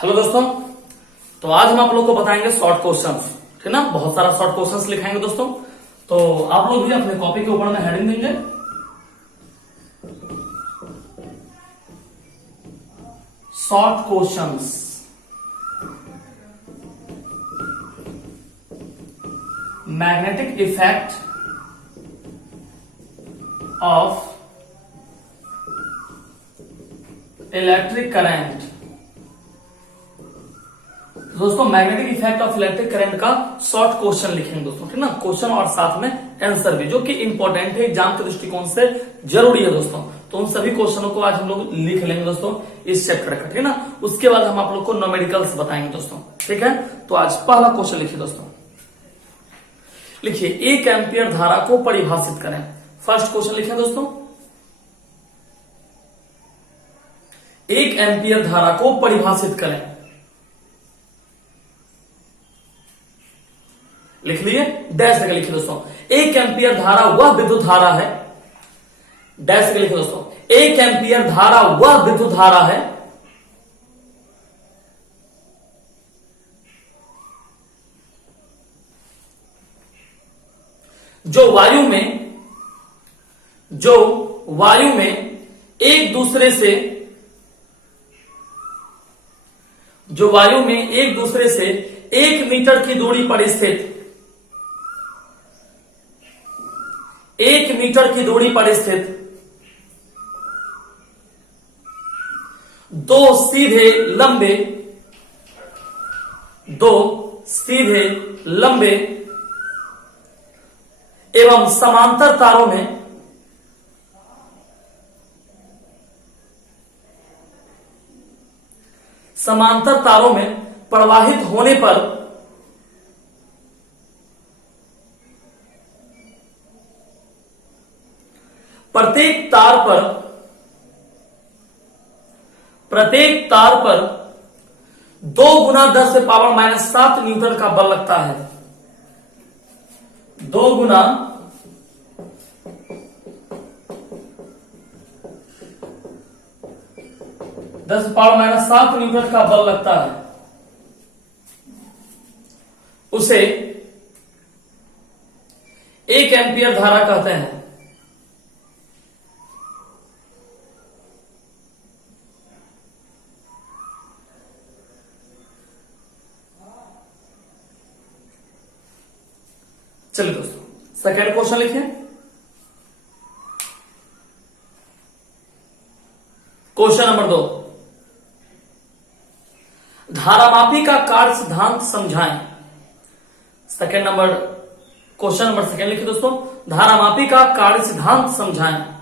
Hello दोस्तों, तो आज हम आप लोग को बताएंगे शॉर्ट क्वेश्चंस। ठीक ना, बहुत सारा शॉर्ट क्वेश्चंस लिखाएंगे दोस्तों। तो आप लोग भी अपने कॉपी के ऊपर में हेडिंग देंगे short questions. Magnetic effect of electric current. दोस्तों magnetic effect of electric current का शॉर्ट क्वेश्चन लिखेंगे दोस्तों। ठीक ना, क्वेश्चन और साथ में आंसर भी, जो कि इंपॉर्टेंट है, एग्जाम के दृष्टिकोण से जरूरी है दोस्तों। तो उन सभी क्वेश्चनों को आज हम लोग लिख लेंगे दोस्तों इस चैप्टर का। ठीक ना, उसके बाद हम आप लोग को न्यूमेरिकल्स बताएंगे दोस्तों। ठीक है, तो आज पहला क्वेश्चन लिखिए दोस्तों। लिखिए, 1 एम्पियर धारा को परिभाषित करें। फर्स्ट क्वेश्चन लिखे दोस्तों, 1 एम्पियर धारा को परिभाषित करें। लिख लिए, डैश करके लिखिए दोस्तों। 1 एम्पियर धारा वह विद्युत धारा है, डैश करके लिखिए दोस्तों। 1 एम्पियर धारा वह विद्युत धारा है जो वायु में एक दूसरे से 1 मीटर की दूरी पर स्थित 1 मीटर की दूरी पर स्थित दो सीधे लंबे एवं समांतर तारों में प्रवाहित होने पर प्रत्येक तार पर 2 गुना 10 से पावर -7 न्यूटन का बल लगता है। 2 गुना 10 पावर -7 न्यूटन का बल लगता है। उसे 1 एम्पियर धारा कहते हैं। चलिए दोस्तों, सेकेंड क्वेश्चन लिखिए। क्वेश्चन नंबर 2, धारामापी का कार्य सिद्धांत समझाएं। क्वेश्चन नंबर सेकेंड लिखिए दोस्तों, धारामापी का कार्य सिद्धांत समझाएं।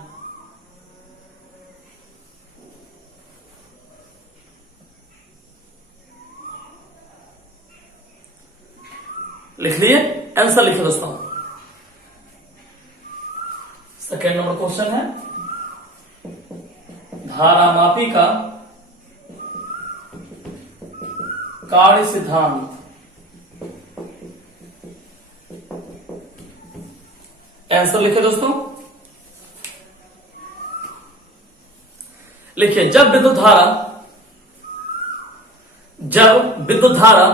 लिख लिए, आंसर लिखिए दोस्तों। सेकेंड नंबर क्वेश्चन है, धारामापी का कार्य सिद्धांत। आंसर लिखिए दोस्तों। लिखिए, जब विद्युत धारा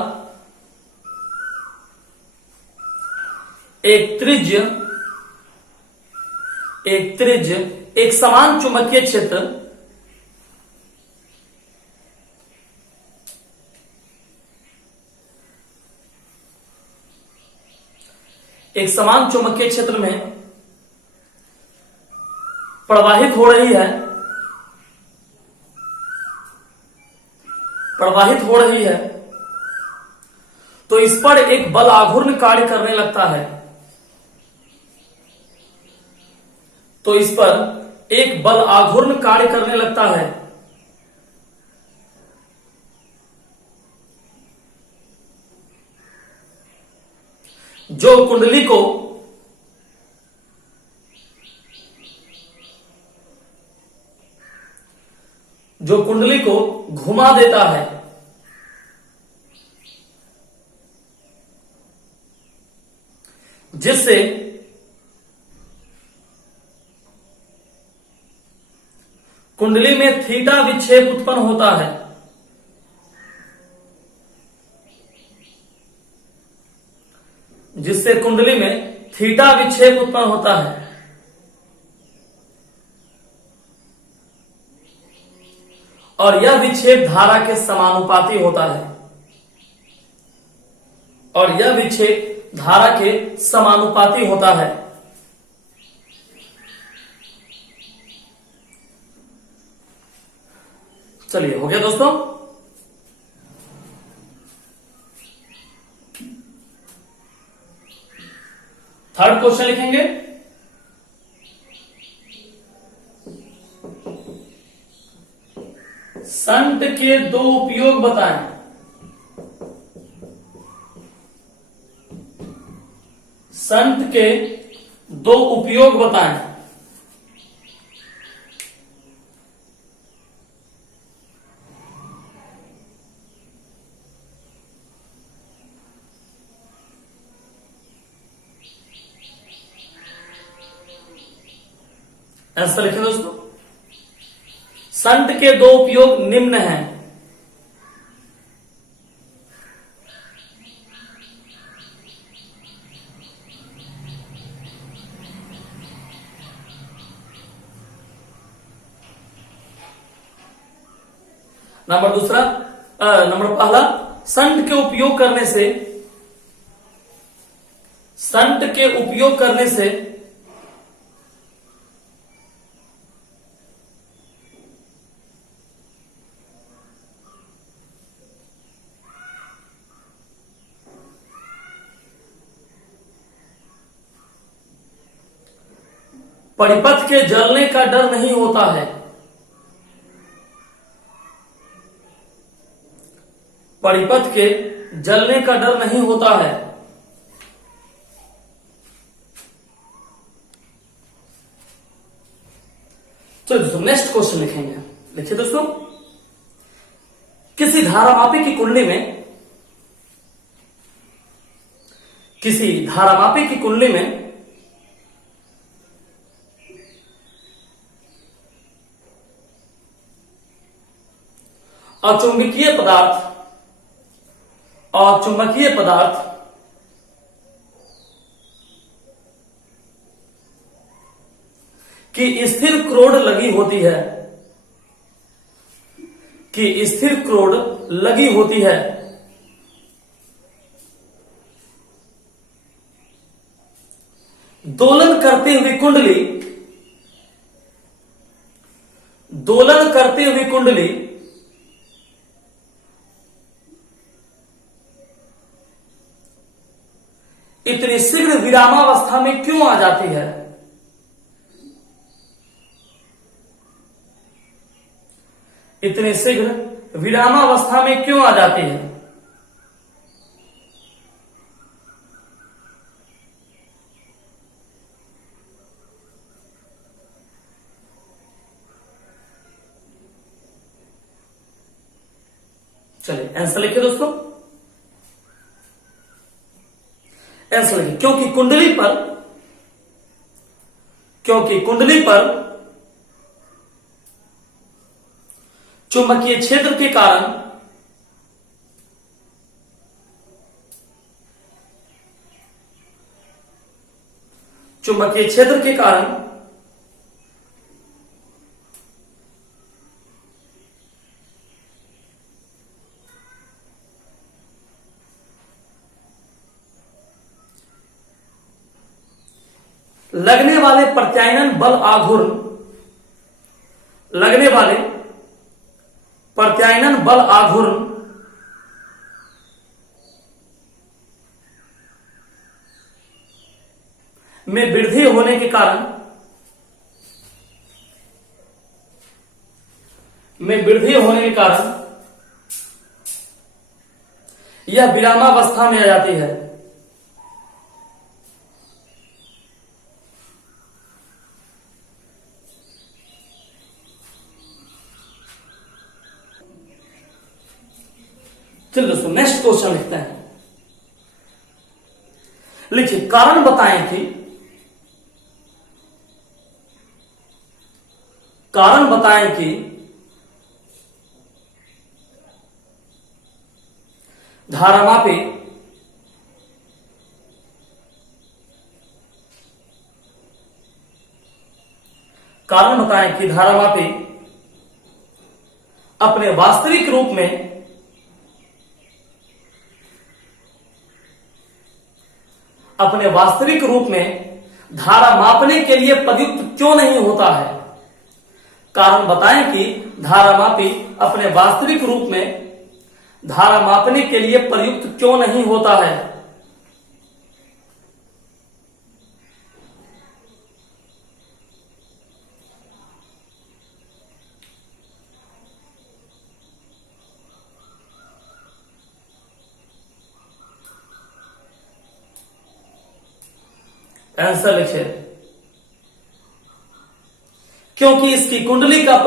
एक त्रिज्य एक समान चुंबकीय क्षेत्र में प्रवाहित हो रही है तो इस पर एक बल आघूर्ण कार्य करने लगता है। जो कुंडली को घुमा देता है, जिससे कुंडली में थीटा विक्षेप उत्पन्न होता है। जिससे कुंडली में थीटा विक्षेप उत्पन्न होता है। और यह विक्षेप धारा के समानुपाती होता है। और यह विक्षेप धारा के समानुपाती होता है। चलिए, हो गया दोस्तों। थर्ड क्वेश्चन लिखेंगे। संट के दो उपयोग बताएं। संट के दो उपयोग बताएं। आंसर लिखें दोस्तों। संट के दो उपयोग निम्न हैं। नंबर दूसरा, नंबर पहला, संट के उपयोग करने से, संट के उपयोग करने से परिपथ के जलने का डर नहीं होता है। परिपथ के जलने का डर नहीं होता है। चलो दोस्तों, नेक्स्ट क्वेश्चन लिखेंगे। लिखिए दोस्तों, किसी धारामापी की कुंडली में, किसी धारामापी की कुंडली में अचुंबकीय पदार्थ, अचुंबकीय पदार्थ की स्थिर क्रोड लगी होती है, कि स्थिर क्रोड लगी होती है। दोलन करते हुए कुंडली, दोलन करते हुए कुंडली इतनी शीघ्र विरामावस्था में क्यों आ जाती है? इतनी शीघ्र विरामावस्था में क्यों आ जाती है? चलिए आंसर लिखिए दोस्तों। आंसर लिखिए, क्योंकि कुंडली पर, क्योंकि कुंडली पर चुंबकीय क्षेत्र के कारण चुंबकीय क्षेत्र के कारण लगने वाले प्रत्यायनन बल आघूर्ण, लगने वाले प्रत्यायनन बल आघूर्ण में वृद्धि होने के कारण, में वृद्धि होने के कारण यह विरामावस्था में आ जाती है। चलिए दोस्तों, नेक्स्ट क्वेश्चन लिखते हैं। लिखिए, कारण बताएं कि, कारण बताएं कि धारामापी, कारण बताएं कि धारामापी अपने वास्तविक रूप में धारा मापने के लिए प्रयुक्त क्यों नहीं होता है। कारण बताएं कि धारामापी अपने वास्तविक रूप में धारा मापने के लिए प्रयुक्त क्यों नहीं होता है। आंसर लिखे, क्योंकि इसकी कुंडली का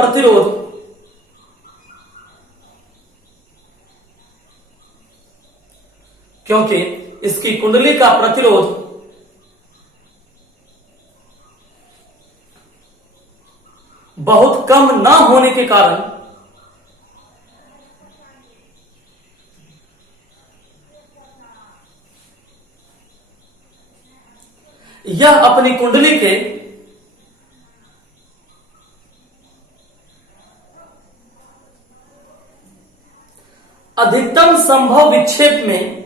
प्रतिरोध बहुत कम ना होने के कारण यह अपनी कुंडली के अधिकतम संभव विक्षेप में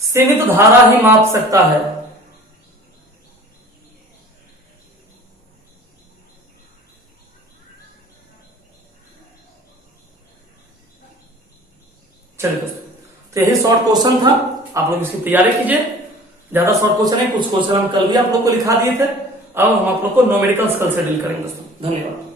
सीमित धारा ही माप सकता है। चलिए दोस्तों, तो यही शॉर्ट क्वेश्चन था, आप लोग इसकी तैयारी कीजिए। ज्यादा शॉर्ट क्वेश्चन है, कुछ क्वेश्चन हम कल भी आप लोग को लिखा दिए थे। अब हम आप लोग को न्यूमेरिकल स्किल से डील करेंगे दोस्तों। धन्यवाद।